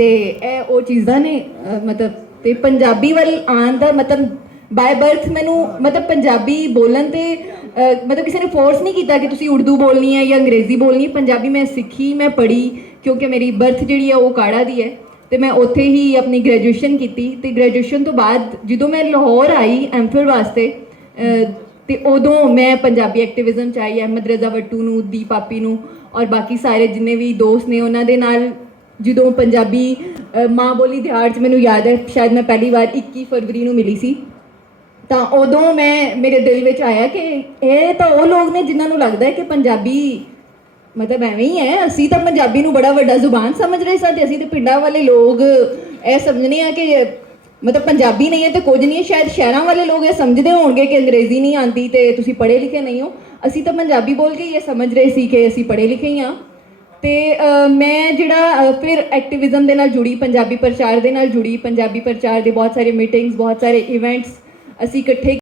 ਤੇ ਇਹ ਉਹ ਚੀਜ਼ਾਂ ਨੇ ਮਤਲਬ ਤੇ ਪੰਜਾਬੀ ਵੱਲ ਆਉਣ ਦਾ ਮਤਲਬ ਬਾय ਬਰਥ ਮੈਨੂੰ ਮਤਲਬ ਪੰਜਾਬੀ ਬੋਲਣ ਤੇ ਮਤਲਬ ਕਿਸੇ ਨੇ ਫੋਰਸ ਨਹੀਂ ਕੀਤਾ ਕਿ ਤੁਸੀਂ ਉਰਦੂ ਬੋਲਣੀ ਹੈ ਜਾਂ ਅੰਗਰੇਜ਼ੀ ਬੋਲਣੀ ਹੈ। ਪੰਜਾਬੀ ਮੈਂ ਸਿੱਖੀ, ਮੈਂ ਪੜ੍ਹੀ, ਕਿਉਂਕਿ ਮੇਰੀ ਬਰਥ ਜਿਹੜੀ ਹੈ ਉਹ ਕਾੜਾ ਦੀ ਹੈ ਤੇ ਮੈਂ ਉੱਥੇ ਹੀ ਆਪਣੀ ਗ੍ਰੈਜੂਏਸ਼ਨ ਕੀਤੀ। ਤੇ ਗ੍ਰੈਜੂਏਸ਼ਨ ਤੋਂ ਬਾਅਦ ਜਦੋਂ ਮੈਂ ਲਾਹੌਰ ਆਈ ਐਮਫਿਲ ਵਾਸਤੇ ਤੇ ਉਦੋਂ ਮੈਂ ਪੰਜਾਬੀ ਐਕਟਿਵਿਜ਼ਮ 'ਚ ਆਈ। ਅਹਿਮਦ ਰਜ਼ਾ ਵੱਟੂ ਨੂੰ, ਦੀਪ ਆਪੀ ਨੂੰ ਔਰ ਬਾਕੀ ਸਾਰੇ ਜਿੰਨੇ ਵੀ ਦੋਸਤ ਨੇ ਉਹਨਾਂ ਦੇ ਨਾਲ ਜਦੋਂ ਪੰਜਾਬੀ ਮਾਂ ਬੋਲੀ ਦਿਹਾੜ 'ਚ ਮੈਨੂੰ ਯਾਦ ਹੈ ਸ਼ਾਇਦ ਮੈਂ ਪਹਿਲੀ ਵਾਰ 21 ਫਰਵਰੀ ਨੂੰ ਮਿਲੀ ਸੀ। ਤਾਂ ਉਦੋਂ ਮੈਂ ਮੇਰੇ ਦਿਲ ਵਿੱਚ ਆਇਆ ਕਿ ਇਹ ਤਾਂ ਉਹ ਲੋਕ ਨੇ ਜਿਨ੍ਹਾਂ ਨੂੰ ਲੱਗਦਾ ਹੈ ਕਿ ਪੰਜਾਬੀ ਮਤਲਬ ਐਵੇਂ ਹੀ ਹੈ। ਅਸੀਂ ਤਾਂ ਪੰਜਾਬੀ ਨੂੰ ਬੜਾ ਵੱਡਾ ਜ਼ੁਬਾਨ ਸਮਝ ਰਹੇ ਸਾਂ ਤੇ ਅਸੀਂ ਤੇ ਪਿੰਡਾਂ ਵਾਲੇ ਲੋਕ ਇਹ ਸਮਝਦੇ ਆ ਕਿ ਮਤਲਬ ਪੰਜਾਬੀ ਨਹੀਂ ਹੈ ਤੇ ਕੁਝ ਨਹੀਂ ਹੈ। ਸ਼ਾਇਦ ਸ਼ਹਿਰਾਂ ਵਾਲੇ ਲੋਕ ਇਹ ਸਮਝਦੇ ਹੋਣਗੇ ਕਿ ਅੰਗਰੇਜ਼ੀ ਨਹੀਂ ਆਉਂਦੀ ਤੇ ਤੁਸੀਂ ਪੜ੍ਹੇ ਲਿਖੇ ਨਹੀਂ ਹੋ। ਅਸੀਂ ਤਾਂ ਪੰਜਾਬੀ ਬੋਲ ਕੇ ਇਹ ਸਮਝ ਰਹੇ ਸੀ ਕਿ ਅਸੀਂ ਪੜ੍ਹੇ ਲਿਖੇ ਹੀ ਹਾਂ। ਤੇ ਮੈਂ ਜਿਹੜਾ ਫਿਰ ਐਕਟਿਵਿਜ਼ਮ ਦੇ ਨਾਲ ਜੁੜੀ, ਪੰਜਾਬੀ ਪ੍ਰਚਾਰ ਦੇ ਨਾਲ ਜੁੜੀ। ਪੰਜਾਬੀ ਪ੍ਰਚਾਰ ਦੇ ਬਹੁਤ ਸਾਰੇ ਮੀਟਿੰਗਸ, ਬਹੁਤ ਸਾਰੇ ਇਵੈਂਟਸ ਅਸੀਂ ਇਕੱਠੇ